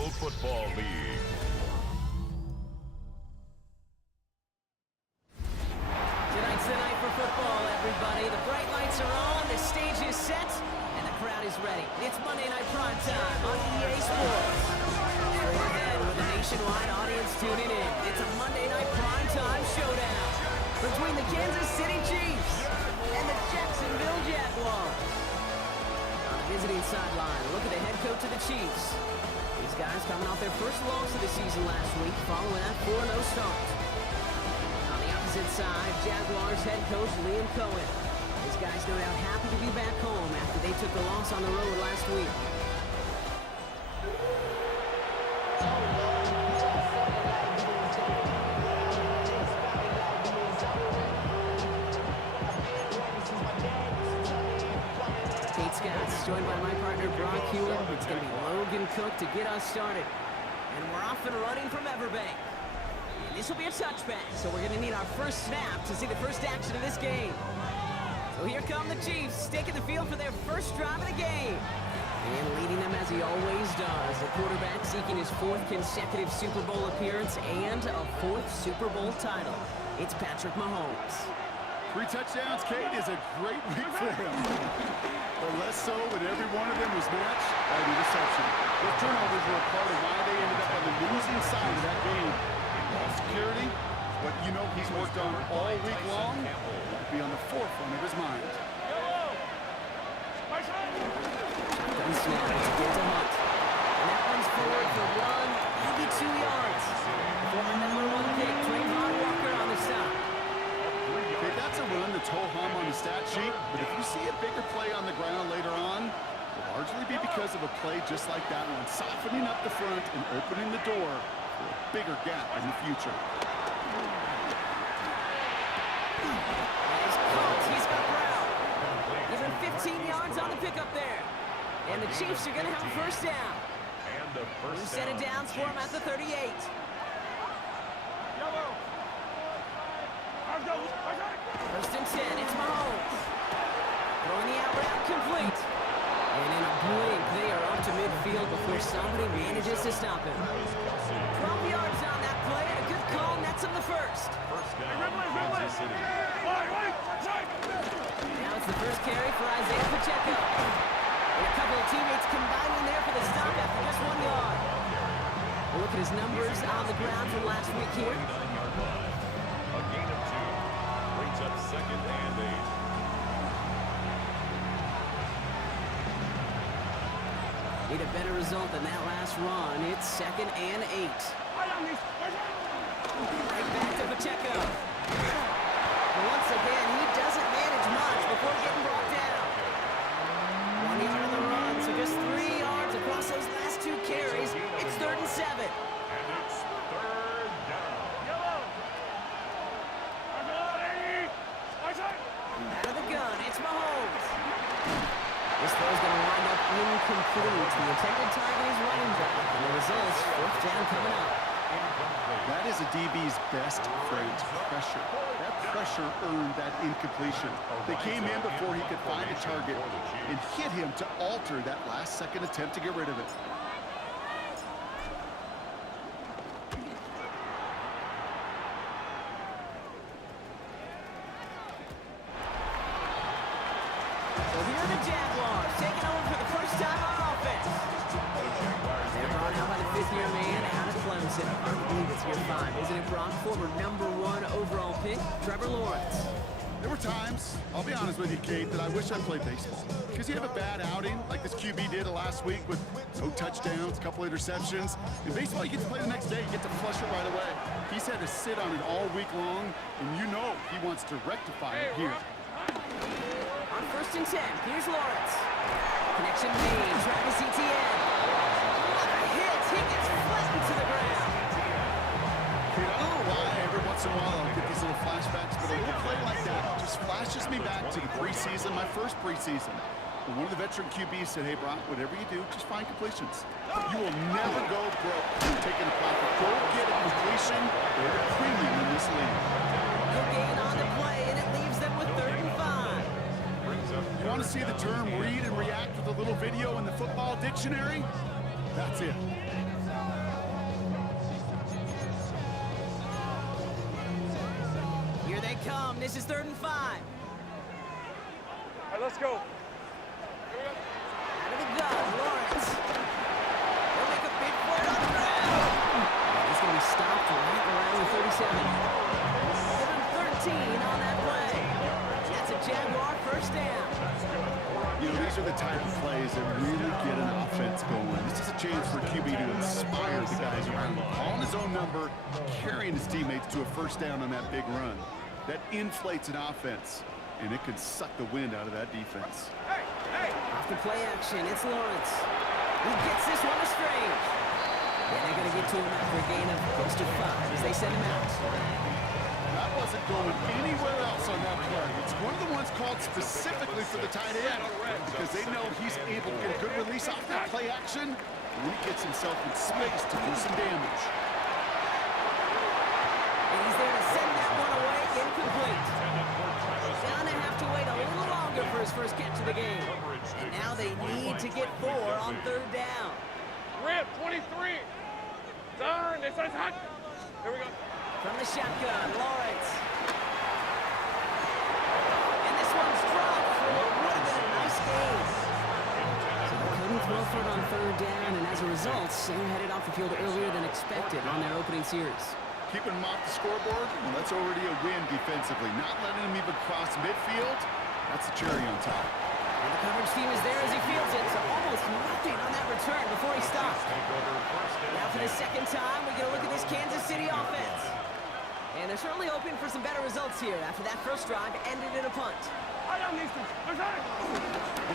National Football League. Tonight's the night for football, everybody. The bright lights are on, the stage is set, and the crowd is ready. It's Monday Night Prime Time on EA Sports. Straight ahead with a nationwide audience tuning in. It's a Monday Night Prime Time showdown between the Kansas City Chiefs and the Jacksonville Jaguars. On the visiting sideline, look at the head coach of the Chiefs. These guys coming off their first loss of the season last week following that 4-0 start. On the opposite side, Jaguars head coach Liam Cohen. These guys no doubt happy to be back home after they took the loss on the road last week. Scott's joined by my partner Brock Hewitt. It's going to be Logan Cook to get us started. And we're off and running from Everbank. And this will be a touchback, so we're going to need our first snap to see the first action of this game. So here come the Chiefs, taking the field for their first drive of the game. And leading them as he always does. The quarterback seeking his 4th consecutive Super Bowl appearance and a 4th Super Bowl title. It's Patrick Mahomes. 3 touchdowns, Kate, is a great week for him. But less so when every one of them was matched by the interception. Those turnovers were a part of why they ended up on the losing side of that game. Ball security, what you know he's worked on all week long, will be on the forefront of his mind. Shotgun snap to get to Hunt. And that one's forward for 1, maybe 2 yards. Former number 1 pick, Trayvon Walker on the stop. Okay, that's a run that's ho-hum on the stat sheet, but if you see a bigger play on the ground later on, it will largely be because of a play just like that one, softening up the front and opening the door for a bigger gap in the future. He's caught. He's got Brown. He's in 15 yards on the pickup there. And the Chiefs are going to have a first down. New set of downs for him at the 38. First and 10, it's Mahomes. Throwing the out route complete. And in a blink, they are up to midfield before somebody manages to stop him. 12 yards on that play, and a good call nets him the first. Now it's the first carry for Isaiah Pacheco. And a couple of teammates combining there for the stop after just 1 yard. We'll look at his numbers on the ground from last week here. A gain of 2. Brings up 2nd and 8. Need a better result than that last run. It's 2nd and 8. Right back to Pacheco. And once again, he doesn't manage much before getting brought down. 1 yard on the run, so just 3 yards across those last 2 carries. It's 3rd and 7. And it's 3rd down. Out of the gun, it's Mahomes. This throw's going to wind up incomplete. The intended target is running back, and the result's 4th down coming up. That is a DB's best friend, pressure. That pressure earned that incompletion. They came in before he could find a target and hit him to alter that last-second attempt to get rid of it. Jaguars taking over for the first time on offense. They're brought out by the 5th-year man out of Clemson. I believe it's year 5, isn't it, Brock? Former number 1 overall pick, Trevor Lawrence. There were times, I'll be honest with you, Kate, that I wish I played baseball. Because you have a bad outing, like this QB did last week with no touchdowns, a couple interceptions. In baseball, you get to play the next day. You get to flush it right away. He's had to sit on it all week long, and you know he wants to rectify it here. On 1st and 10, here's Lawrence. Connection made, Travis Etienne. What a hit! He gets flattened to the ground. Kate, I don't know why every once in a while I'll get these little flashbacks, but a little play like that just flashes me back to the preseason, my first preseason. When one of the veteran QBs said, hey, Brock, whatever you do, just find completions. You will never go broke taking a profit. Go get a completion or a premium in this league. Good gain on the play, and it leaves them with 3rd and 5. You want to see the term read and react with a little video in the football dictionary? That's it. come. This is 3rd and 5. All right, let's go. Out of the gun, Lawrence. They'll make a big play on the ground. He's going to be stopped right around the 37. 13 on that play. That's a Jaguar first down. You know, these are the type of plays that really get an offense going. This is a chance for QB to inspire the guys around him. Calling his own number, carrying his teammates to a first down on that big run. That inflates an offense, and it can suck the wind out of that defense. Off the play action, it's Lawrence. Who gets this one to Strange? And they're going to get to him after a gain of close to 5 as they send him out. That wasn't going anywhere else on that play. It's one of the ones called specifically for the tight end because they know he's able to get a good release off that play action when he gets himself in space to do some damage. And he's there to send that one away, incomplete. Gonna have to wait a little longer for his first catch of the game. And now they need to get 4 on 3rd down. Rip, 23. Turn, this is hot. Here we go. From the shotgun, Lawrence. And this one's dropped for what would have been a nice gain. So they couldn't throw for it on 3rd down, and as a result, they're headed off the field earlier than expected on their opening series. Keeping him off the scoreboard, well, that's already a win defensively. Not letting him even cross midfield, that's the cherry on top. And the coverage team is there as he fields it, so almost nothing on that return before he stops. Now for the second time, we get a look at this Kansas City offense. And they're certainly hoping for some better results here after that first drive ended in a punt. He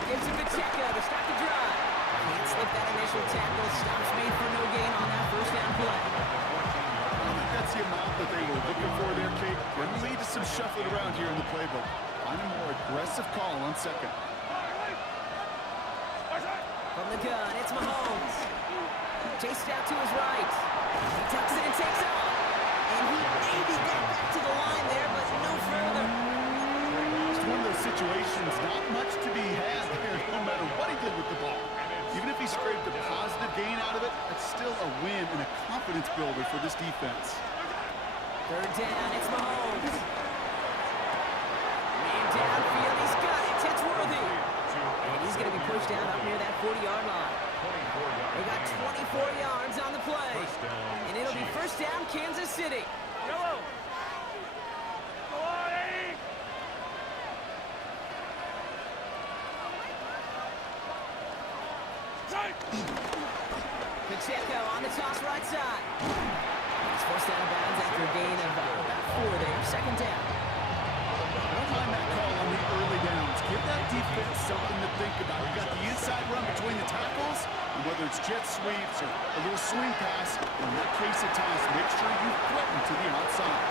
gives it to Checo to start the drive. Can't slip that initial tackle. Stops made for no gain on that first down play. I think that's the amount that they were looking for there, Kate. Going to lead to some shuffling around here in the playbook. Find a more aggressive call on second. From the gun, it's Mahomes. Chased out to his right. He tucks it and takes off. And he maybe got back to the line there, but no further. It's one of those situations, not much to be had here, no matter what he did with the ball. Even if he scraped a positive gain out of it, it's still a win and a confidence builder for this defense. 3rd down, it's Mahomes. Man downfield, he's got it. It's worthy. And he's going to be pushed out up near that 40-yard line. They got 24 yards on the play. And it'll be first down, Kansas City. Yellow. Pacheco on the toss right side. He's forced out of bounds after a gain of about 4 there. Second down. Don't mind that call on the early downs. Give that defense something to think about. You got the inside run between the tackles, and whether it's jet sweeps or a little swing pass, in that case of toss, make sure you threaten to the outside.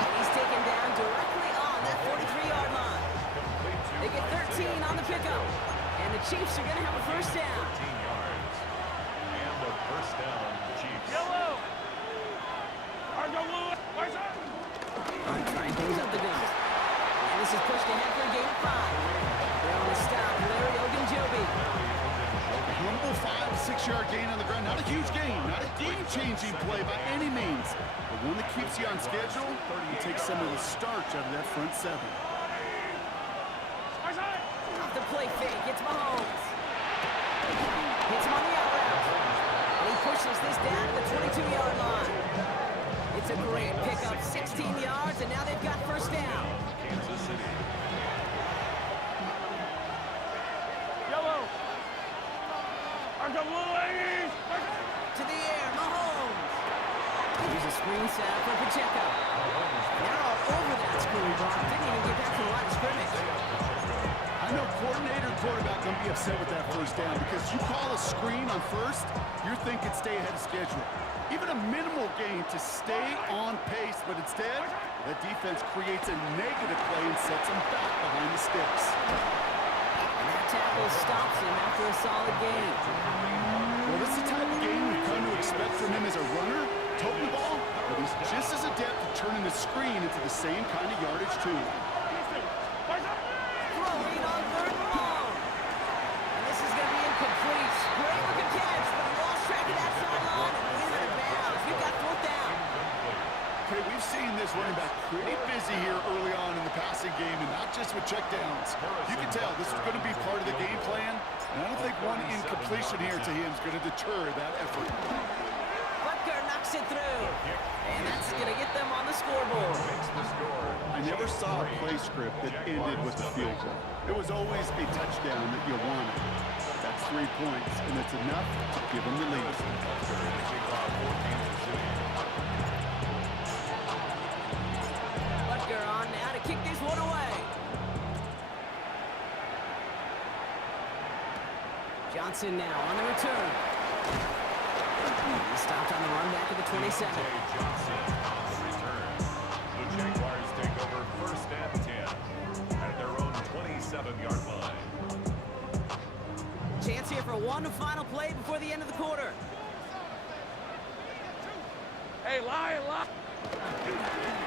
And he's taken down directly on that 43-yard line. They get 13 on the pickup. And the Chiefs are going to have a first down. 13 yards. And the first down, Chiefs. Yellow. Argo blue. Armstrong goes up the gun. And this is pushed ahead for a gain of 5. They're on the stop. Larry Ogunjobi. Humble 5 to 6 yard gain on the ground. Not a huge gain, not a game-changing play by any means, but one that keeps you on schedule and takes some of the starch out of that front 7. Off the play fake, it's Mahomes. Hits him on the out route. And he pushes this down to the 22-yard line. It's a great pickup, 16 yards, and now they've got first down. Kansas City. Yellow. Argo blue. To the air, Mahomes. Here's a screen set for Pacheco. They're all over that screen block. Didn't even get back to the line of scrimmage. I know coordinator and quarterback don't be upset with that first down because you call a screen on first, you're thinking stay ahead of schedule. Even a minimal gain to stay on pace, but instead, that defense creates a negative play and sets them back behind the sticks. And that tackle stops him after a solid gain. Well, this is the type of game we've come to expect from him as a runner, toting the ball, but he's just as adept at turning the screen into the same kind of yardage, too. Throwing on 3rd and long. And this is going to be incomplete. Great looking catch, but he lost track of that sideline and went out of bounds. We've got 4th down. Okay, we've seen this running back pretty busy here early on in the passing game, and not just with checkdowns. You can tell this is going to be part of the game plan, and I don't think one incompletion here to him is going to deter that effort. Butker knocks it through, and that's going to get them on the scoreboard. I never saw a play script that ended with a field goal. It was always a touchdown that you wanted. That's 3 points, and it's enough to give them the lead. Butker on now to kick this one away. Johnson now on the return. He stopped on the run back at the 27. Johnson on the return. The Jaguars take over first and 10 at their own 27-yard line. Chance here for one final play before the end of the quarter. Hey, lie.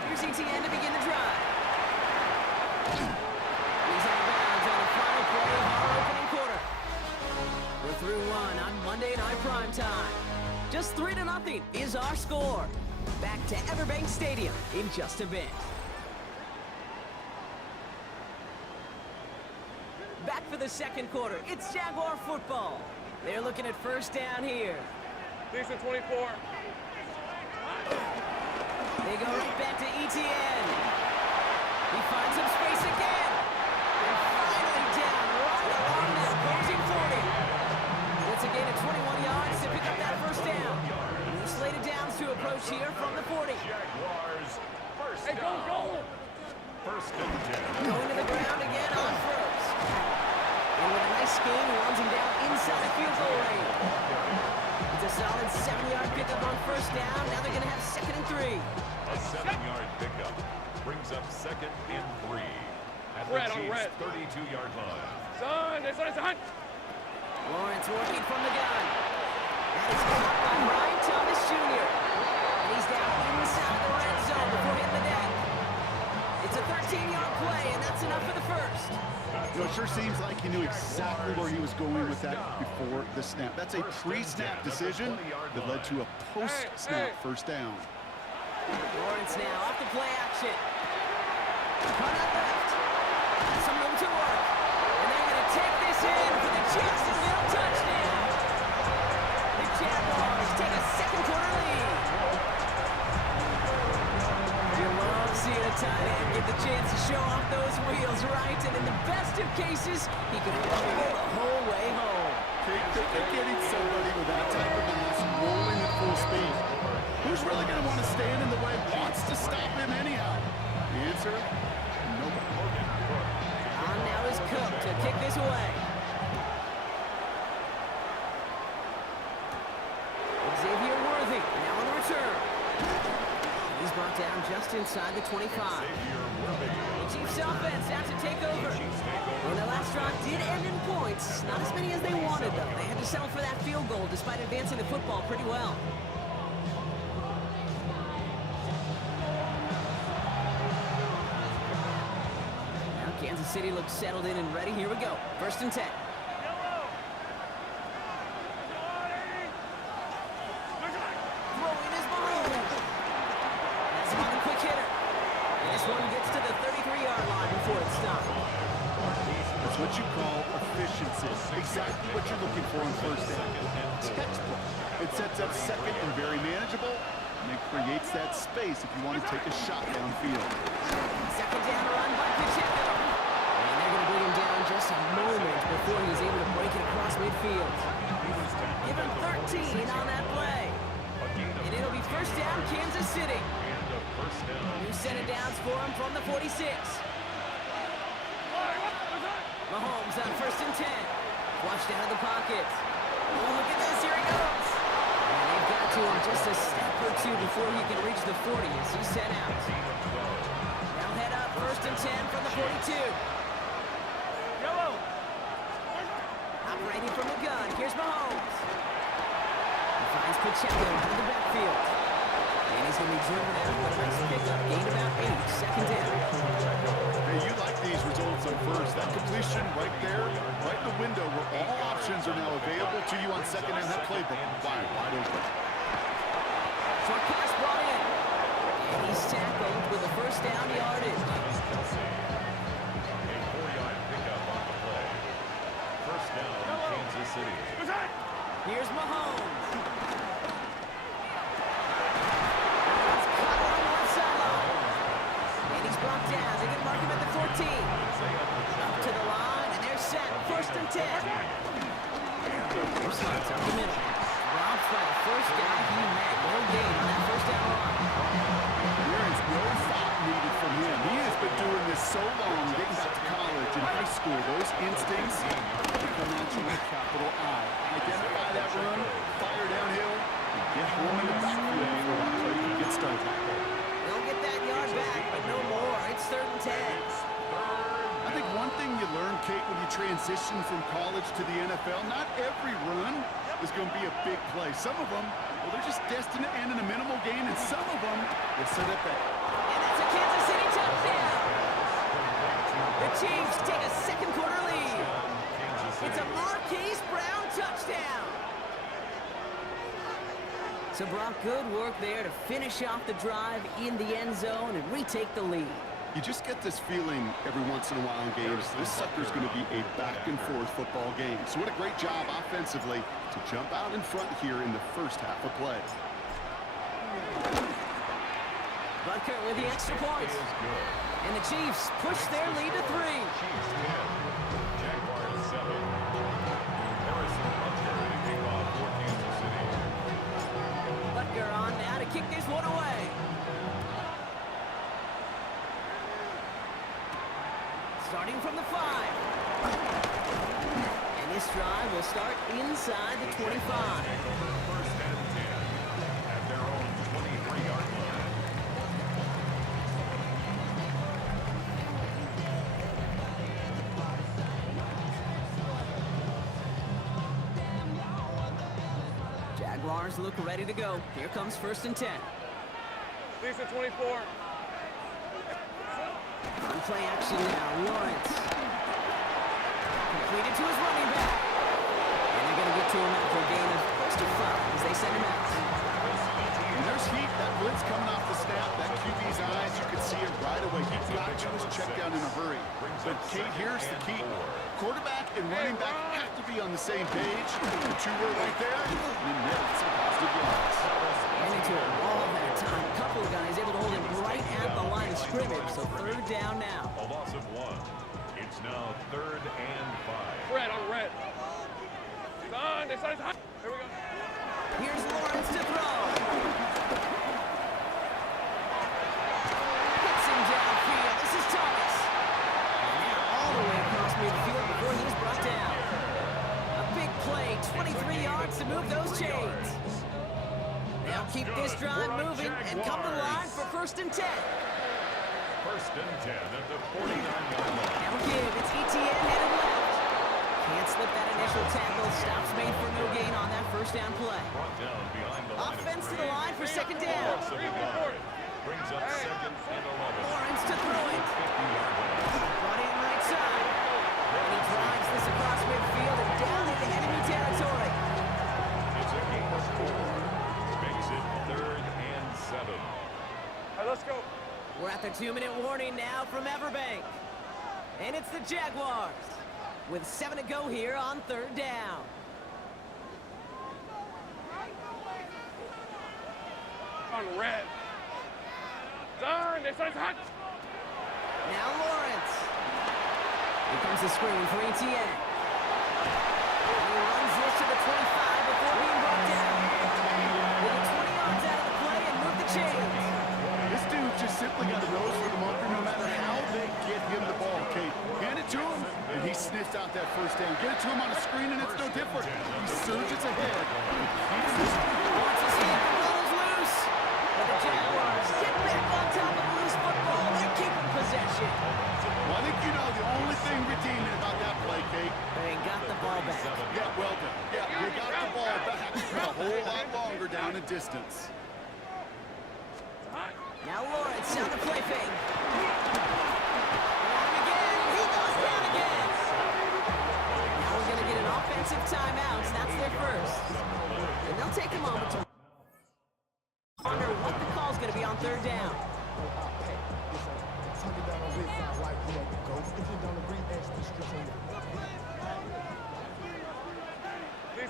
Here's ETN to begin the drive. He's out of bounds on the final play of our opening quarter. We're through one on Monday Night Primetime. Just 3-0 is our score. Back to Everbank Stadium in just a bit. Back for the second quarter. It's Jaguar football. They're looking at first down here. Decent 24. They go right back to ETN. He finds some space again. And finally down right along that opposing 40. It's a gain of 21 yards to pick up that first down. New slated downs to approach here from the 40. Jaguars first Hey, down. go. First and 10. Going to the ground again on first. And with a nice gain, he runs him down inside the field goal range. It's a solid 7-yard pickup on first down. Now they're going to have second and 3. A 7-yard pickup brings up second and 3 at the Red on Chiefs' red. 32-yard line. Son. Lawrence working from the gun. That is caught by Brian Thomas Jr. And he's down inside the red zone before hitting the deck. It's a 13-yard play, and that's enough for the first. You know, it sure seems like he knew exactly where he was going with that before the snap. That's a pre-snap decision that led to a post-snap first down. Lawrence now off the play action. Punt out left. Some room to work. And they're going to take this in for the Jacksonville touchdown. The Jaguars take a second quarter lead. You love seeing a tight end get the chance to show off those wheels, right? And in the best of cases, he can roll the whole way home. They're getting somebody with that type of mass rolling at full speed. Who's really going to want to stand in the way, wants to stop him anyhow? The answer, nobody. On now is Cook to kick this away. Xavier Worthy now on the return. He's brought down just inside the 25. The Chiefs offense out to take over. And the last drive did end in points. Not as many as they wanted, though. They had to settle for that field goal despite advancing the football pretty well. Kansas City looks settled in and ready. Here we go. First and 10. Throwing is Mahomes. That's him on the quick hitter. And this one gets to the 33-yard line before it's stopped. That's what you call efficiency. Exactly what you're looking for on first down. Textbook. It sets up second and very manageable, and it creates that space if you want to take a shot downfield. Second down run by Pacheco. And they're going to bring him down just a moment before he's able to break it across midfield. Give him 13 on that play. And it'll be first down, Kansas City. New set of downs for him from the 46. Mahomes on first and 10. Flushed out of the pocket. Oh, look at this. Here he goes. And they've got to him just a step or two before he can reach the 40 as he's sent out. Now head up, first and 10 from the 42. Operating from the gun. Here's Mahomes. He finds Pacheco out of the backfield. And he's going to be driven out, but a nice pickup. Gain about 8, second down. Hey, you like these results on first. That completion right there, right in the window where all options are now available to you on second and that playbook wide open. Short pass brought in. And he's first down yardage. Kelsey. A 4-yard pickup on the play. First down, Kansas City. Here's Mahomes. It's cut on one sideline. And he's brought down. They're going to mark him at the 14. Up to the line, and they're set. First and 10. Here's Hunt up the middle. Robbed by the first guy he met. No gain on that first down line. There is no thought needed from him. He has been doing this so long, getting back to college and high school. Those instincts become actually with a capital I. Identify that run, fire downhill, and get home in the backfield before that play can get started. They'll get that yard back, but no more. It's 3rd and 10. I think one thing you learn, Kate, when you transition from college to the NFL, not every run is going to be a big play. Some of them, well, they're just destined to end in a minimal gain, and some of them will set up that. And that's a Kansas City touchdown. The Chiefs take a second quarter lead. It's a Marquise Brown touchdown. So Brock, good work there to finish off the drive in the end zone and retake the lead. You just get this feeling every once in a while in games. This sucker's going to be a back-and-forth football game. So what a great job offensively to jump out in front here in the first half of play. Butker with the extra points. And the Chiefs push their lead to 3. Chiefs 10. Jaguars 7. Harrison Butker to kick off for Kansas City. Butker on now to kick this one away. Starting from the 5. And this drive will start inside the 25. First and 10 at their own 23-yard line. Jaguars look ready to go. Here comes 1st and 10. Lisa 24. On play action now, Lawrence. Completed to his running back. And they're going to get to him after a gain of close to 5 as they send him out. And there's heat. That blitz coming off the snap. That QB's eyes, you could see it right away. He got to his check down in a hurry. But Kate, here's the key. Quarterback and running back have to be on the same page. The two were right there. And then some positive yards. And into a wall that time. A couple of guys able to hold him right at the line of scrimmage. So 3rd down now. A loss of 1. It's now 3rd and 5. Red on red. Son, this side's hot. Here we go. Here's Lawrence to throw. Hits him downfield. This is Thomas. And now all the way across midfield before he's brought down. A big play, 23 yards to move those chains. They'll keep this drive moving and come to the line for 1st and 10. First and 10 at the 49-yard line. Now give, it's ETN headed left. Can't slip that initial tackle. Stops made for no gain on that first down play. Brought down behind the line. Offense to the line for 2nd down. Brings up 2nd and 11. Lawrence to throw it. Brought in right side. And he drives this across midfield and down into enemy territory. It's a gain of 4. Makes it 3rd and 7. All right, let's go. We're at the 2-minute warning now from Everbank. And it's the Jaguars with 7 to go here on 3rd down. On red. Son, this side's hot. Now Lawrence. Here comes the screen for ETN. He runs this to the 25 before being brought down. With 20 yards out of the play and move the chains. This dude just simply got a nose for the marker no matter how they get him the ball, Kate. Hand it to him, and he sniffs out that first down. Get it to him on a screen, and it's no different. He surges ahead. Wants to see if the ball is loose. But the Jaguars get back on top of loose football. They're keeping possession. Well, I think you know the only thing redeeming about that play, Kate. They got the ball back. Yeah, well done. Yeah, we got the ball back a whole lot longer down in distance. Now Lawrence down the play fake. Down again. He goes down again. Now we're going to get an offensive timeout. That's their first. And they'll take a moment to wonder what the call's going to be on 3rd down.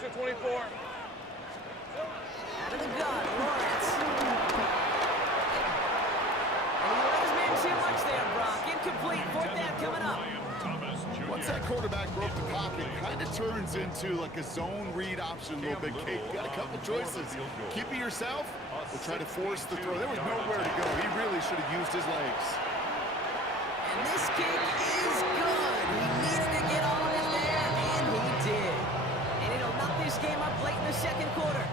to 24. Out of the gun, Lawrence. And he let his man too much there, Brock. Incomplete. Fourth down coming up. Once that quarterback broke the pocket, kind of turns into like a zone read option a little bit, Kate. You got a couple choices. Keep it yourself or try to force the throw. There was nowhere to go. He really should have used his legs. And this kick is good. He needed to get all of it there, and he did. And it'll knock this game up late in the second quarter.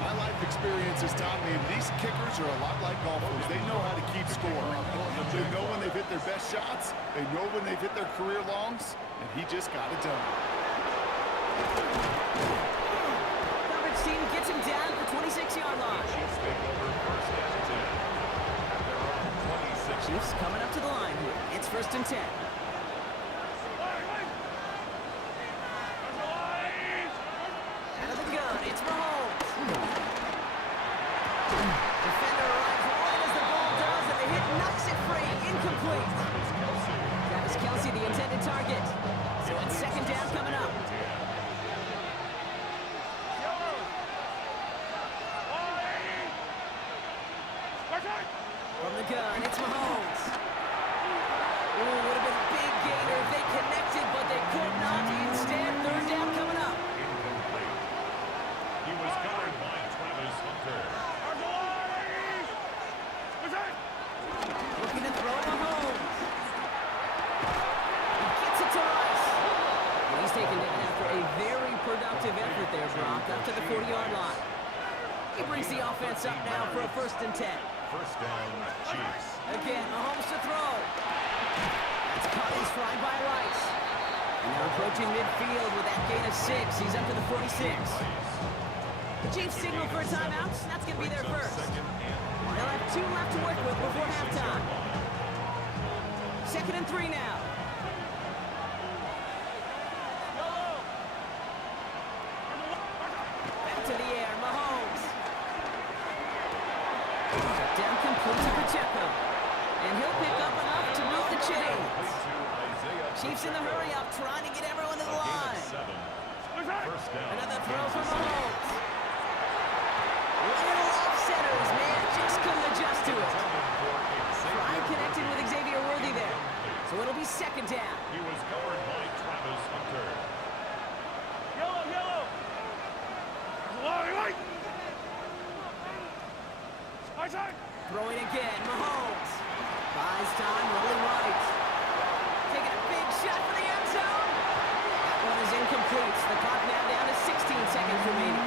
My life experience has taught me these kickers are a lot like golfers. They know how to keep score. They know when they've hit their best shots. They know when they've hit their career longs, and he just got it done. Coverage team gets him down at the 26-yard line. Chiefs coming up to the line here. It's 1st and 10. Out of the gun, it's Mahomes. Defender arrives right as the ball does, and the hit knocks it free. Incomplete. Travis Kelce, the intended target. So it's 2nd down coming up. From the gun, it's Mahomes. Ooh, would have been a big gainer if they connected, but they could not. Instead, 3rd down coming up. Incomplete. He was covered by Travis Hunter. Looking to throw Mahomes. He gets it to Rice. And he's taken down after a very productive effort there, Brock, up to the 40-yard line. He brings the offense up now for a 1st and 10. 1st down, Chiefs. Again, Mahomes to throw. That's caught in stride by Rice. And they're approaching midfield with that gain of 6. He's up to the 46. The Chiefs signal for a timeout. That's going to be their first. They'll have 2 left to work with before halftime. 2nd and 3 now. Back to the air, Mahomes. Down complete to Pacheco. And he'll pick up enough to move the chains. Chiefs in the hurry up, trying to get everyone to the line. 1st down. Another throw from Mahomes. Little off-centers, man, just couldn't adjust to it. Pride connected with Xavier Worthy there. So it'll be 2nd down. He was covered by Travis Hunter. Yellow. Throwing again, Mahomes. Buys time, rolling right. Taking a big shot for the end zone. That one is incomplete. The clock now down to 16 seconds remaining.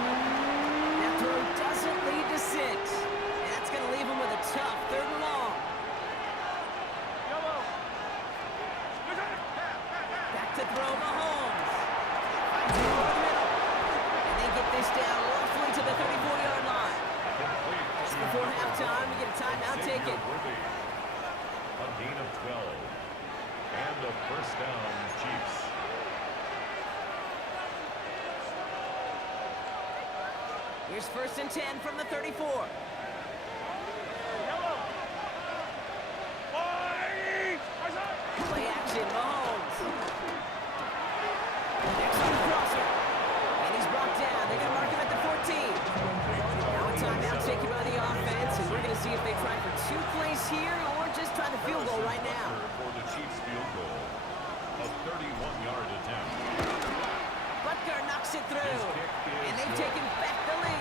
That throw doesn't lead to 6. And that's going to leave him with a tough 3rd and long. Back to throw Mahomes. Finds him over the middle. And they get this down roughly to the 34-yard line. Just before halftime, we get a timeout taken. A gain of 12. And a 1st down, Chiefs. Here's 1st and 10 from the 34. Play action, Mahomes. Next on the crosser. And he's brought down. They're going to mark him at the 14. Now a timeout taken by the offense, and we're going to see if they try for 2 plays here or just try the field goal right now. For the Chiefs field goal. A 31-yard attempt. Butker knocks it through. And they've taken back the lead.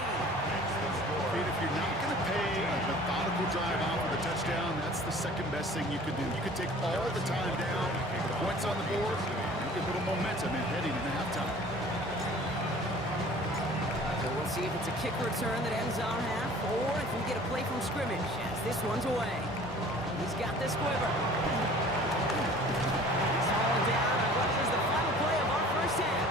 Kate, if you're not going to pay a methodical drive off with a touchdown, that's the 2nd best thing you can do. You can take all the time down, the points on the board, you can put a momentum in heading into halftime. So we'll see if it's a kick return that ends our half, or if we get a play from scrimmage as this one's away. He's got this quiver. He's hauled down on what is the final play of our 1st half.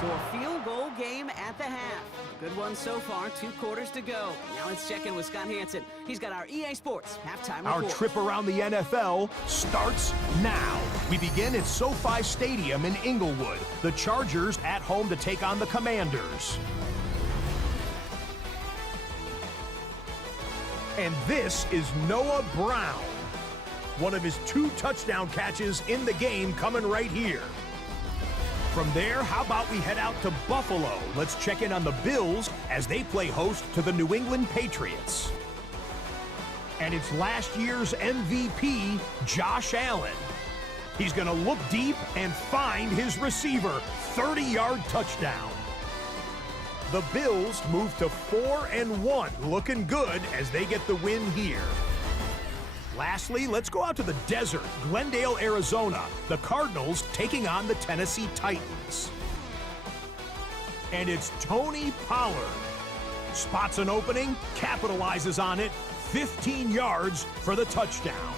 So a field goal game at the half. Good one so far, 2 quarters to go. Now let's check in with Scott Hansen. He's got our EA Sports halftime report. Our trip around the NFL starts now. We begin at SoFi Stadium in Inglewood. The Chargers at home to take on the Commanders. And this is Noah Brown. One of his 2 touchdown catches in the game coming right here. From there, how about we head out to Buffalo? Let's check in on the Bills as they play host to the New England Patriots. And it's last year's MVP, Josh Allen. He's going to look deep and find his receiver. 30-yard touchdown. The Bills move to 4-1, looking good as they get the win here. Lastly, let's go out to the desert, Glendale, Arizona. The Cardinals taking on the Tennessee Titans. And it's Tony Pollard. Spots an opening, capitalizes on it, 15 yards for the touchdown.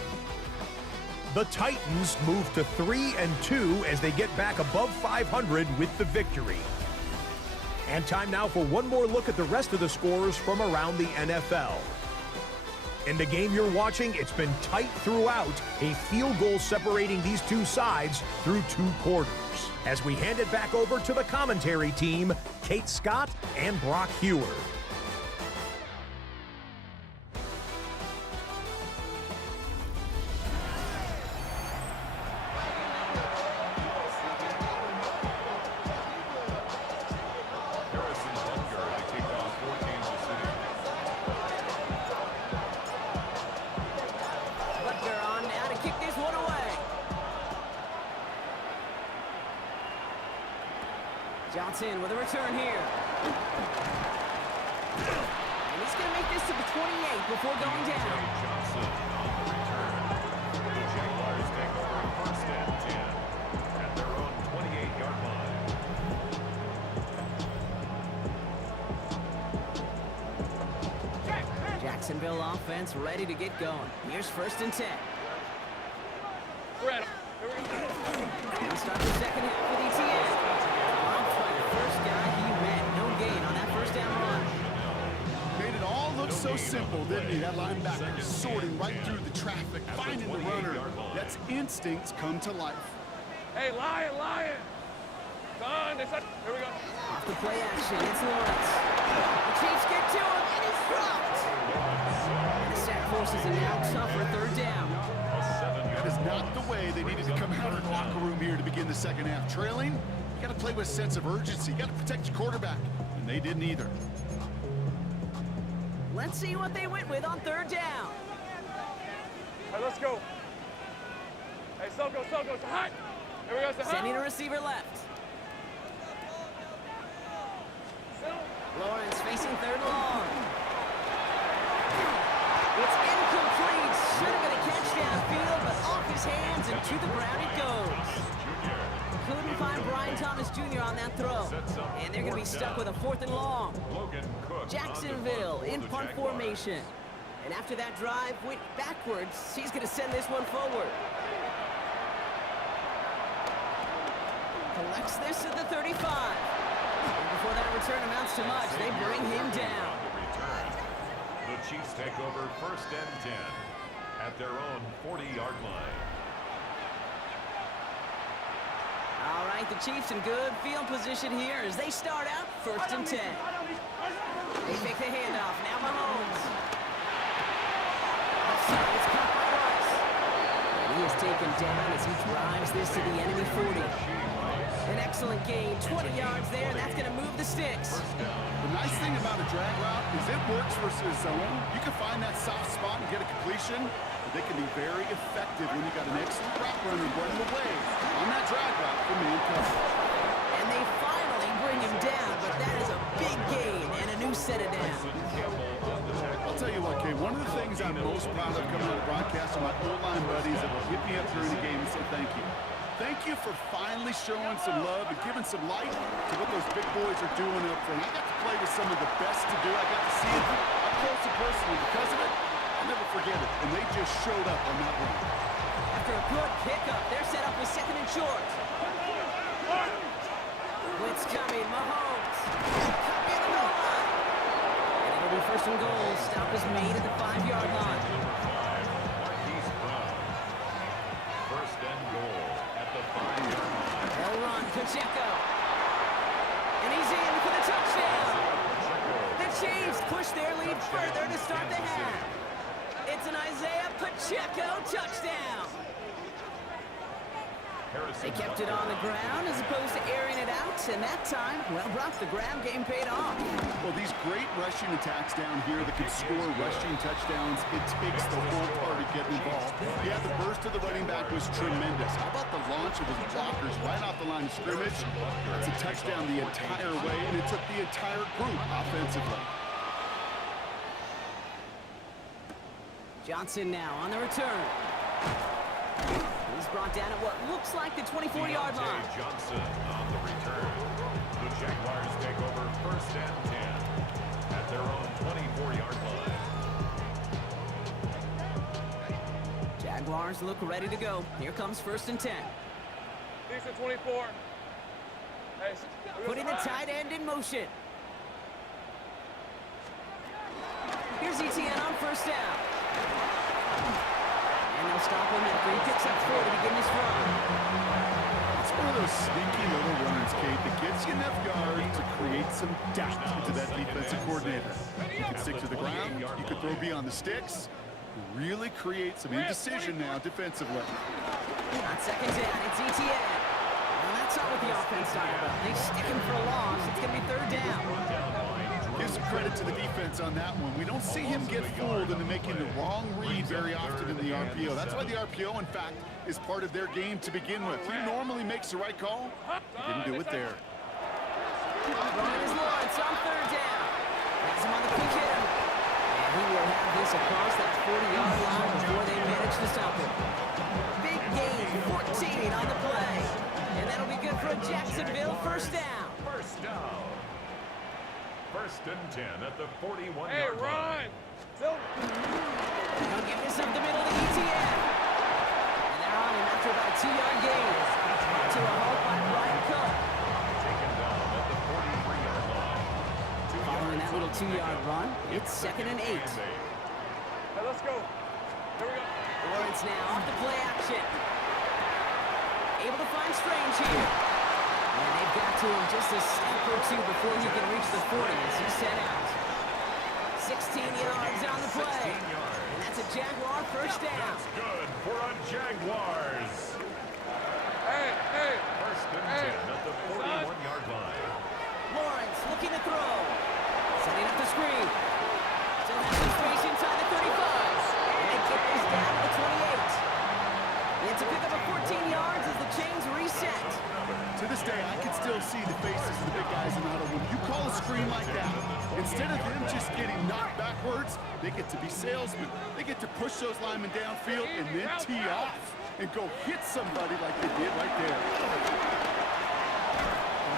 The Titans move to 3-2 as they get back above 500 with the victory. And time now for one more look at the rest of the scores from around the NFL. In the game you're watching, it's been tight throughout, a field goal separating these two sides through 2 quarters. As we hand it back over to the commentary team, Kate Scott and Brock Heward. Johnson with a return here. And he's going to make this to the 28 before going down. Johnson on the return. The Jaguars take over 1st and 10 at their own 28-yard line. Jacksonville offense ready to get going. Here's 1st and 10. And start the second half with ETN. First guy he met. No gain on that 1st down run. Made it all look so simple, didn't he? That linebacker sorting right through the traffic, finding the runner. That's instincts come to life. Hey, Lion! Don, here we go. Off the play action, it's Lawrence. The Chiefs get to him, and he's dropped. And the sack forces a now tougher 3rd down. That is not the way they needed to come out of the locker room here to begin the second half. Trailing, you got to play with a sense of urgency. You got to protect your quarterback, and they didn't either. Let's see what they went with on 3rd down. Hey, let's go. Hey, Soko, it's hot. Here we go, sending a receiver left. Lawrence facing 3rd and long. It's incomplete. Should have been a catch downfield, but off his hands and to the ground it goes. Couldn't find Brian Thomas Jr. on that throw. And they're going to be stuck with a 4th and long. Jacksonville in punt formation. And after that drive went backwards, he's going to send this one forward. Collects this at the 35. And before that return amounts to much, they bring him down. The Chiefs take over 1st and 10 at their own 40-yard line. All right, the Chiefs in good field position here as they start out 1st and 10. They take the handoff. Now Mahomes. Outside, it's caught by Rice. And he is taken down as he drives this to the enemy 40. An excellent gain, 20 yards there, and that's going to move the sticks. The nice thing about a drag route is it works versus zone. You can find that soft spot and get a completion, but they can be very effective when you got an excellent route runner running away on that drag route for man coverage. And they finally bring him down, but that is a big gain and a new set of downs. I'll tell you what, Kay, one of the things I'm most proud of coming out of broadcast are my O-line buddies that will hit me up during the game and say thank you. Thank you for finally showing some love and giving some light to what those big boys are doing up front. I got to play with some of the best to do. I got to see it up close and personal. Because of it, I'll never forget it. And they just showed up on that run. After a good pickup, they're set up with 2nd and short. Blitz coming, Mahomes. Cut in the goal line. And it'll be 1st and goal. Stop is made at the 5-yard line. 1st and goal at the 5-yard line. They'll run, Pacheco. And he's in for the touchdown. The Chiefs push their lead further to start the half. It's an Isaiah Pacheco touchdown. They kept it on the ground as opposed to airing it out, and that time, well, Brock, the ground game paid off. Well, these great rushing attacks down here that can score rushing touchdowns, it takes the whole party getting involved. Yeah, the burst of the running back was tremendous. How about the launch of his blockers right off the line of scrimmage? It's a touchdown the entire way, and it took the entire group offensively. Johnson now on the return. He's brought down at what looks like the 24-yard line. Johnson on the return. The Jaguars take over 1st and 10 at their own 24-yard line. Jaguars look ready to go. Here comes 1st and 10. Decent 24. Hey, Putting the tight end in motion. Here's ETN on 1st down. And they'll stop him after he picks up 4 to begin this run. It's one of those sneaky little runs, Kate, that gets you enough yards to create some doubt into that defensive coordinator. You can stick to the ground, you can throw beyond the sticks, really create some indecision now defensively. On 2nd down, it's ETN. Well, that's not what the offense talked about. They stick him for a loss. It's going to be 3rd down. Give some credit to the defense on that one. We don't see him get fooled into making the wrong read very often in the RPO. That's why the RPO, in fact, is part of their game to begin with. He normally makes the right call. He didn't do it there. Running is Lawrence on 3rd down. Has him on the quick hitter. And he will have this across that 40-yard line before they manage to stop him. Big gain, 14 on the play. And that'll be good for a Jacksonville 1st down. 1st down. 1st and 10 at the 41-yard hey, line. run! They'll get this up the middle to ETN. And they're on him after about a 2-yard gain. To a halt by Brian Cook. Taken down at the 43-yard line. Following that little 2-yard run, it's 2nd and 8. Hey, let's go. Here we go. Lawrence now off the play action. Able to find Strange here. And they've got to him just a step or 2 before he can reach the 40 as he's sent out. 16 yards on the play. And that's a Jaguar 1st down. That's good for a Jaguars. Hey, hey. 1st and 10 at the 41-yard line. Lawrence looking to throw. Setting up the screen. Still has some space inside the 35. And they get this down to the 28. It's a pickup of 14 yards as the chains reset. To this day, I can still see the faces of the big guys in the huddle. When you call a screen like that, instead of them just getting knocked backwards, they get to be salesmen. They get to push those linemen downfield and then tee off and go hit somebody like they did right there.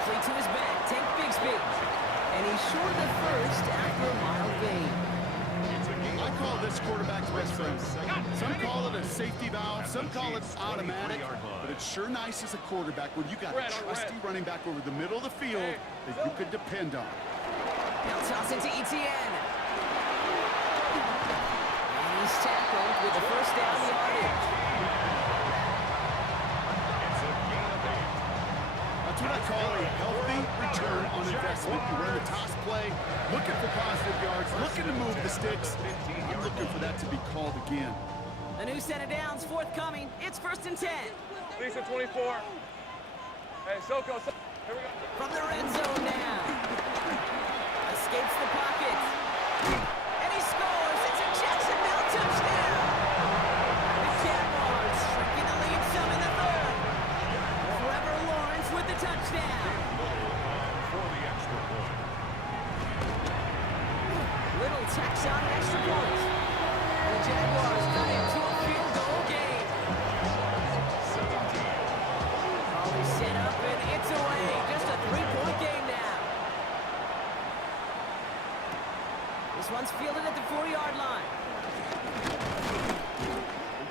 Complete to his back, Tank Bigsby. And he's short of the 1st after a mild gain. I call this quarterback's best friend. Some call it a safety valve, some call it automatic, but it's sure nice as a quarterback when you got a trusty running back over the middle of the field that you could depend on. Now toss into ETN. And he's tackled with the 1st down yardage. It's a gain of 8. That's what I call a healthy return on investment. You run the toss play, looking for positive yards, looking to move the sticks. I'm looking for that to be called again. The new set of downs forthcoming. It's 1st and 10. Lisa 24. Hey, Soko. Here we go. From the red zone now. Escapes the pocket. And he scores. It's a Jacksonville touchdown. The Jaguars shrinking the lead some in the 3rd. Trevor Lawrence with the touchdown. For the extra point. Little tacks on an extra point. The Jaguars cut it to a field goal game. Always set up and it's away. Just a 3-point game now. This one's fielded at the 4-yard line.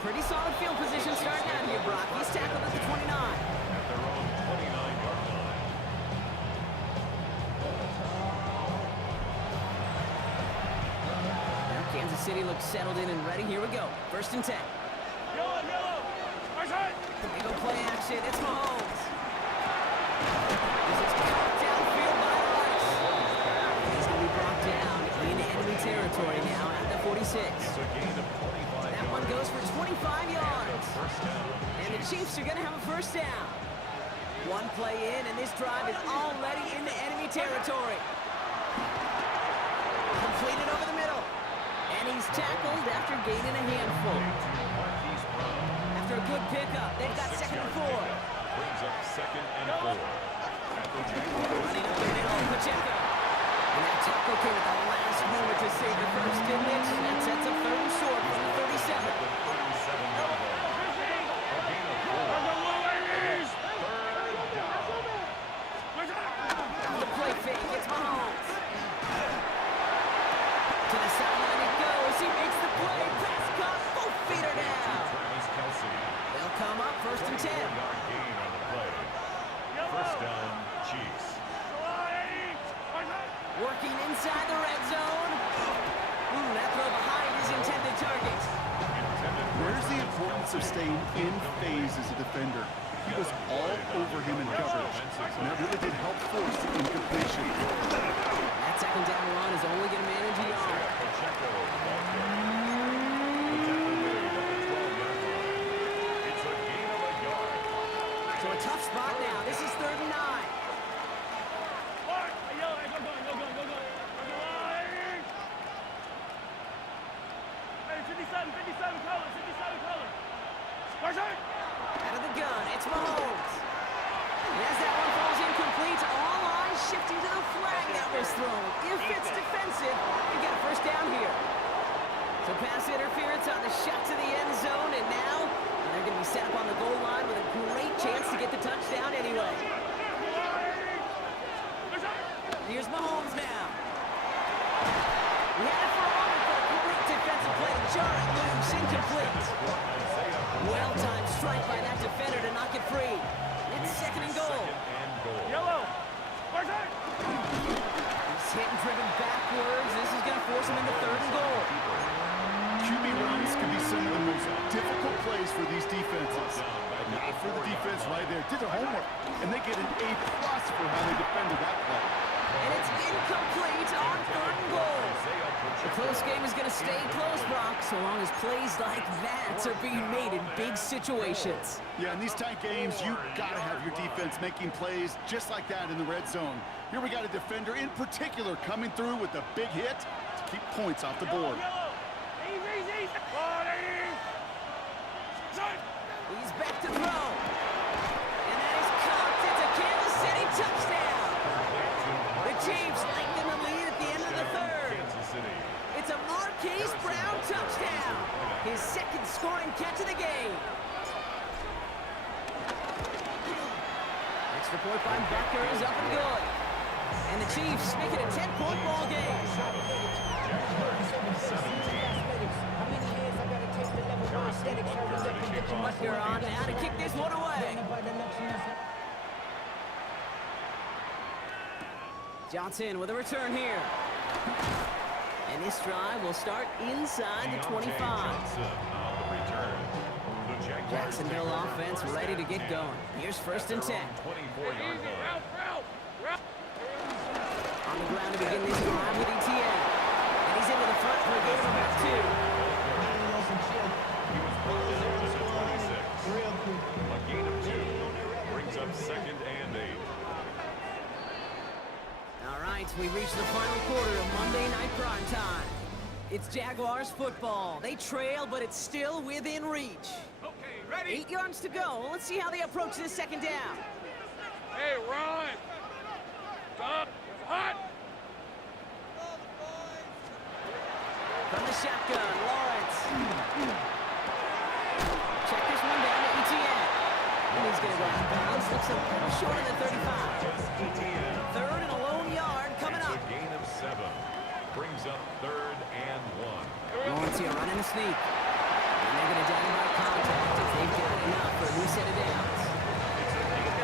Pretty solid field position starting out here, Brock. He's tackled at the 29. At their own 29-yard line. Now Kansas City looks settled in and ready. Here we go. 1st and 10. Yellow, yellow. Nice hit. Big old play action. It's Mahomes. This is caught downfield by Rice. He's going to be brought down into enemy territory now at the 46. It's a gain of 25 That one goes for 25 yards. And the Chiefs are going to have a first down. One play in, and this drive is already into enemy territory. Completed over the middle. And he's tackled after gaining a handful. After a good pickup, they've got 2nd and 4. Brings up 2nd and 4. Running up the middle, Pacheco. And that tackle came at the last moment to save the first, didn't it? That sets up 3rd and short from the 37. The play fake, it's Mahomes. To the sideline it goes. He makes the play. Pass caught. Both feet are down. They'll come up 1st and 10. Gain on the play. First down, Chiefs. Working inside the red zone. That throw behind his intended target. Where's the importance of staying in phase as a defender? He was all over him in coverage, and that really did help force the incompletion. That 2nd down run is only going to manage a yard. It's a gain of a yard. So a tough spot now. This is 3rd and 9. Out of the gun, it's Mahomes. And as that one falls incomplete, all eyes shifting to the flag that was thrown. If it's defensive, you get a first down here. So pass interference on the shot to the end zone, and now they're going to be set up on the goal line with a great chance to get the touchdown anyway. Here's Mahomes now. We had it for a moment, but a great defensive play to jar it loose, incomplete. Well-timed strike by that defender to knock it free. It's 2nd and goal. Yellow. He's hit and driven backwards. This is going to force him into 3rd and goal. QB runs can be some of the most difficult plays for these defenses. Not for the defense right there. Did their homework, and they get an A+ for how they defended that play. And it's incomplete on 3rd and goal. The close game is going to stay close, Brock, so long as plays like that are being made in big situations. Yeah, in these tight games, you got to have your defense making plays just like that in the red zone. Here we got a defender in particular coming through with a big hit to keep points off the board. He's back to throw. And that is caught. It's a Kansas City touchdown. The Chiefs lengthen the lead at the end of the 3rd. It's a Marquise Brown touchdown. His 2nd scoring catch of the game. Extra point by Becker is up and good. And the Chiefs make it a 10-point ball game. Butker on now to kick this one away. Johnson with a return here. And this drive will start inside the 25. Jacksonville offense ready to get going. Here's 1st and 10. On the ground to begin this drive with ETN. And he's into the front for a gain of about 2. A gain of 2 brings up 2nd and 8. All right, we reached the final quarter of Monday Night Prime Time. It's Jaguars football. They trail, but it's still within reach. Okay, ready? 8 yards to go. Let's see how they approach this 2nd down. Hey, run. Stop. Hot. From the shotgun, Lawrence. Check this one down to ETN. And he's going to go out of bounds. Looks a little short of the 35. 3rd and a lone yard coming up. A gain of 7 brings up 3rd and 1. Lawrence here running a sneak. And they're going to down by contact if they've got enough for a new set of downs.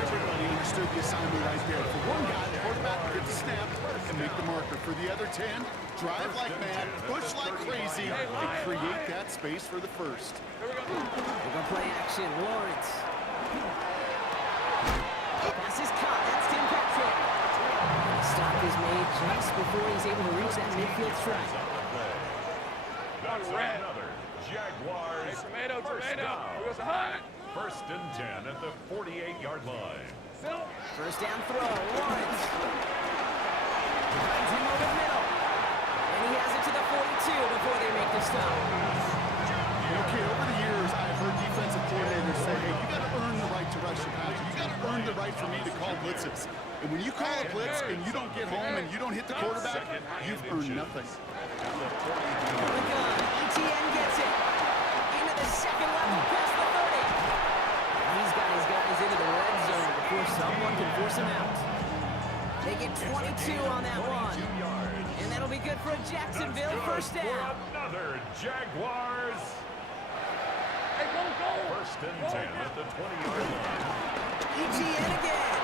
Everybody understood the assignment right there. For one guy, the quarterback to get the snap and make the marker. For the other 10, drive like mad, push like crazy, and create that space for the 1st. We're going to play action. Lawrence. Pass is caught. That's Tim Patrick. Stop is made just before he's able to reach that midfield strike. That's another Jaguars. Hey, tomato, First tomato. down. We got some hot. First and 10 at the 48-yard line. First down throw, Lawrence. Finds him over the middle. And he has it to the 42 before they make the stop. Okay, over the years, I've heard defensive coordinators say, hey, you got to earn the right to rush the passer. You got to earn the right for me to call blitzes. And when you call a blitz and you don't get home and you don't hit the quarterback, you've earned nothing. On the gun, ETN gets it. Into the second level, past the 30. He's got his guys into the red zone before someone can force him out. They get 22 on that one. And that'll be good for a Jacksonville first down. Another Jaguars. Hey, go. First and 10 at the 20-yard line. ETN again.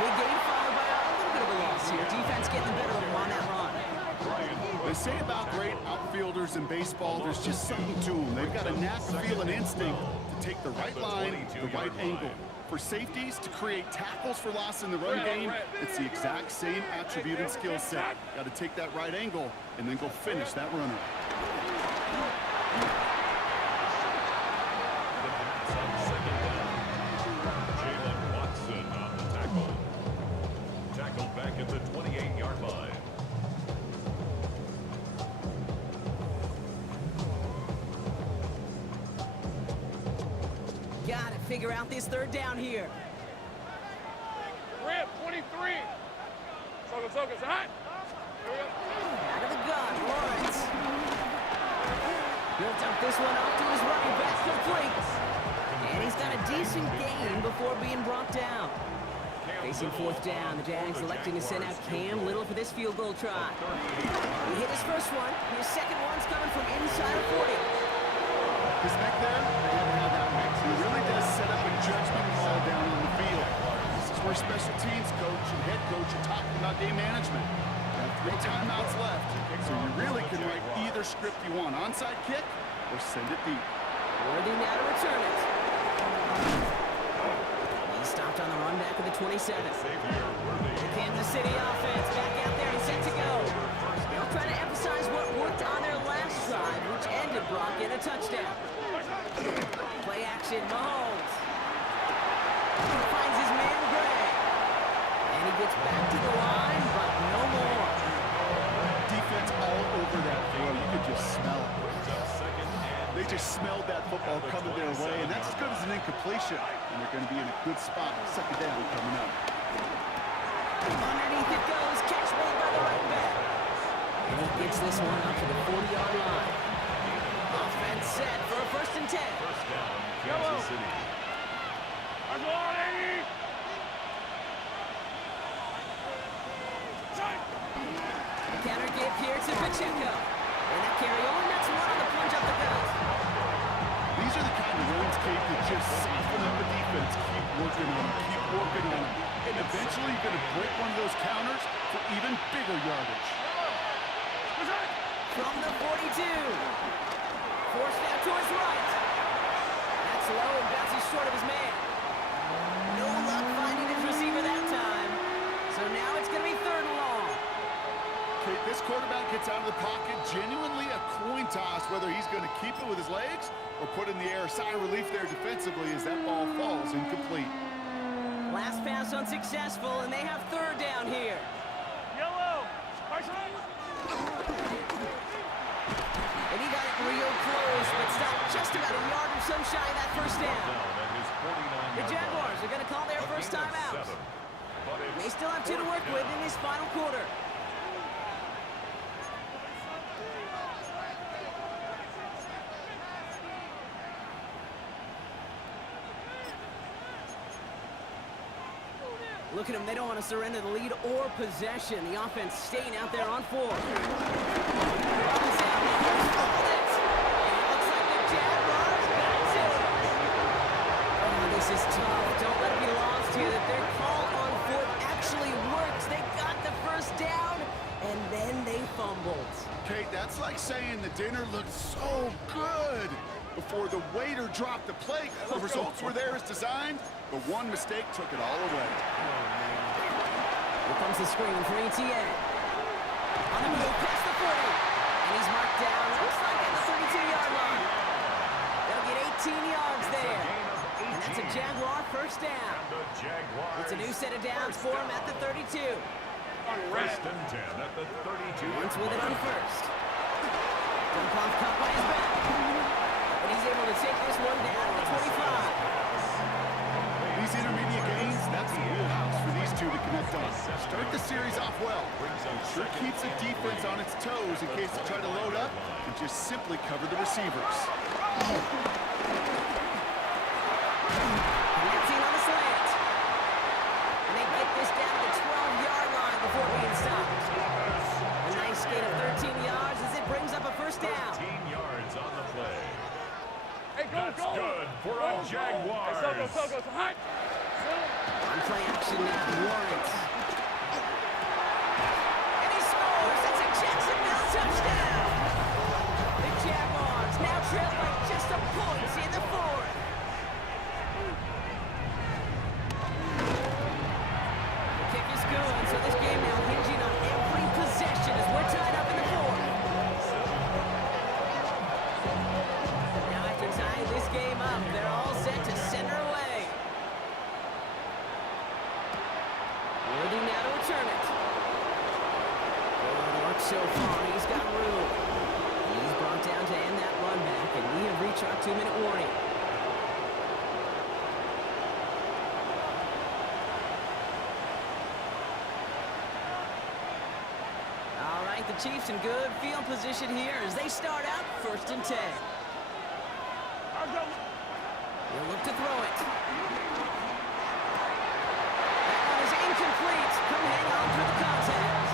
Big game followed by a little bit of a loss here. Defense getting the better of them on that run. They say about great outfielders in baseball, there's just something to them. They've got a knack, feel, and instinct to take the right line, the right angle. For safeties, to create tackles for loss in the run game, it's the exact same attribute and skill set. Got to take that right angle and then go finish that runner. Jalen Watson on the tackle. Tackled back at the 28-yard line. Got to figure out this third down here. Rip, 23. Sogo, it's hot. Here we go. Out of the gun, Lawrence. He'll dump this one off to his running back, complete. And he's got a decent gain before being brought down. Facing fourth down, the Jags electing to send out Cam Little for this field goal try. He hit his first one. His second one's coming from inside of 40. His neck there, they haven't had that mix. He really does set up a judgment call down on the field. This is where special teams coach and head coach are talking about game management. You have 3 timeouts left, so you really can write either script you want. Onside kick or send it deep. Worthy now to return it. He stopped on the run back of the 27. The Kansas City offense back out there and set to go. They'll try to emphasize what worked on their last drive, which ended Brock in a touchdown. Play action, Mahomes. Finds his man, Gray. And he gets back to the line, but no more. Defense all over that throw. You could just smell it. They just smelled that football coming their way, and that's as good as an incompletion. And they're going to be in a good spot. Second down coming up. Underneath it goes, catch made by the right back. And he gets this one up to the 40-yard line. Offense set for a first and 10. First down, Kansas City. I'm going, 80. Counter give here to Pacheco. And that carry over, that's one on the plunge up the gut. These are the kind of runs, Kate, that just soften up the defense. Keep working on them, keep working on them. And eventually you're going to break one of those counters for even bigger yardage. From the 42. Forced out to his right. That's low and bounces short of his man. No luck finding his receiver that time. So now it's going to be third and long. Kate, this quarterback gets out of the pocket, genuinely a coin toss, whether he's going to keep it with his legs or put in the air. Sigh of relief there defensively as that ball falls incomplete. Last pass unsuccessful, and they have third down here. Yellow. And he got it real close, but stopped just about a yard or so shy of that first down. The Jaguars are going to call their first time out. They still have 2 to work with in this final quarter. Look at them, they don't want to surrender the lead or possession. The offense staying out there on 4. Robinson, he's fumbled it. And it looks like the Jaguars got it. Oh, this is tough. Don't let it be lost here that their call on 4 actually works. They got the first down, and then they fumbled. Kate, that's like saying the dinner looked so good before the waiter dropped the plate. The results were there as designed, but one mistake took it all away. Here comes the screen for ETN. On the move, past the 40. And he's marked down, looks like at the 32-yard line. yards there. And that's a Jaguar first down. The Jaguars. It's a new set of downs for him at the 32. First and 10 at the 32. Once with it on first. Dunkoff caught by his back. But he's able to take this one down to the 25. These intermediate gains, that's the wheelhouse for these two to connect on. Start the series off well. Sure keeps the defense on its toes in case they try to load up and just simply cover the receivers. Connecting on the slant. And they get this down to the 12-yard line before being stopped. A nice gain of 13 yards as it brings up a first down. 13 yards on the play. Hey, go, That's go. good for a Jaguars. Hey, so go. Hot. On play action now, Lawrence. And he scores. It's a Jacksonville touchdown. The Jaguars now trail by just a point in the fourth. The kick is good, so this game now hinging on every possession as we're tied up in the fourth. Now after tying this game up, they're all set to center away. Worthy now to return it. Good work so far. He's got room. He's brought down to end that run back, and we have reached our 2-minute warning. All right, the Chiefs in good field position here as they start out first and 10. He'll look to throw it. Incomplete. Come hang on for the contact.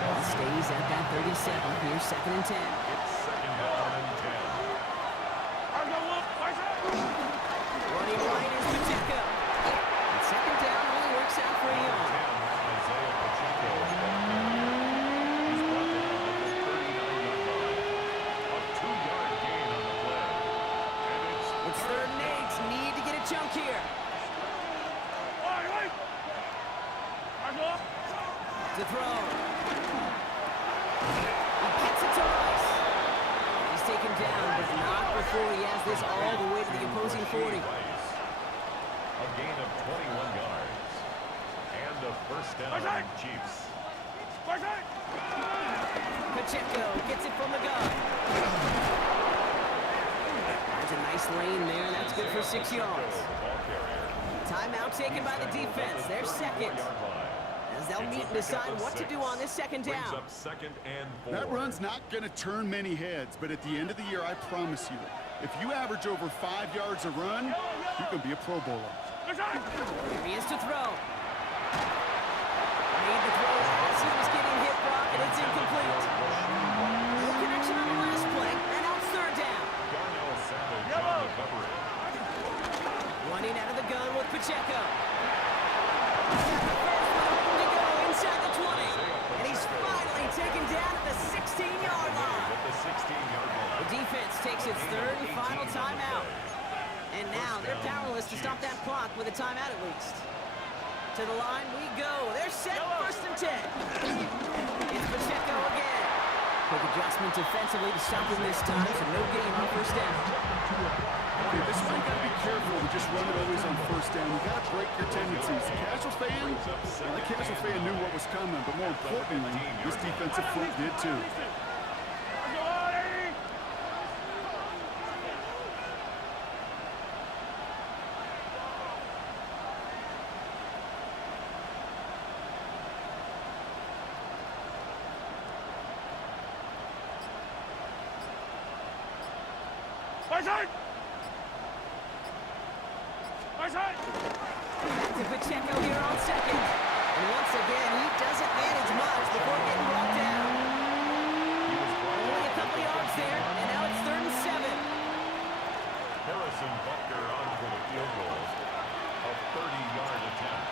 Ball stays at that 37. Here's second and 10. It's second down and 10. Running right is Pacheco. And second down only works out for a yard. Isaiah Pacheco. He's brought down at the 39-yard line. A 2-yard gain on the play. And It's third and 8. Need to get a chunk here. To throw. He gets it to Rice. He's taken down, but not before he has this all the way to the opposing 40. A gain of 21 yards. And a first down, Chiefs. Pacheco gets it from the gun. That's a nice lane there. That's good for 6 yards. Timeout taken by the defense. They're second. As they'll meet and decide what to do on this second down. Second and 4. That run's not going to turn many heads, but at the end of the year, I promise you, if you average over 5 yards a run, you can be a Pro Bowler. Here he is to throw. Made the throw as he was getting hit, Brock, and it's incomplete. No connection on the last play, and now it's third down. Darnell Savage on the coverage. Running out of the gun with Pacheco. First with room to go inside the 20. And he's finally taken down at the 16-yard line. At the 16-yard line. The defense takes its third and final timeout. And now they're powerless to stop that clock with a timeout at least. To the line we go. They're set first and 10. It's Pacheco again. Quick adjustment defensively to stop him this time, so no gain on first down. Okay, this is why you got to be careful to just run it always on first down. You got to break your tendencies. The casual fan knew what was coming, but more importantly, this defensive front did too. Back to Pacheco here on second. And once again, he doesn't manage much before getting brought down. Only a couple yards there, and now it's third and 7. Harrison Butker on for the field goal. A 30-yard attempt.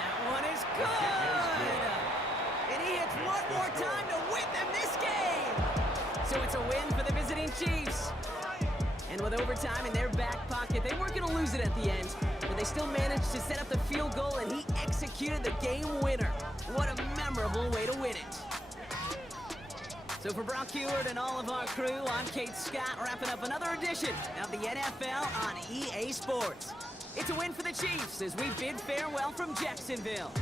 That one is good. And he hits one more time to win them this game. So it's a win for the visiting Chiefs. And with overtime in their back pocket, they weren't going to lose it at the end, but they still managed to set up the field goal, and he executed the game winner. What a memorable way to win it. So for Brock Heward and all of our crew, I'm Kate Scott, wrapping up another edition of the NFL on EA Sports. It's a win for the Chiefs as we bid farewell from Jacksonville.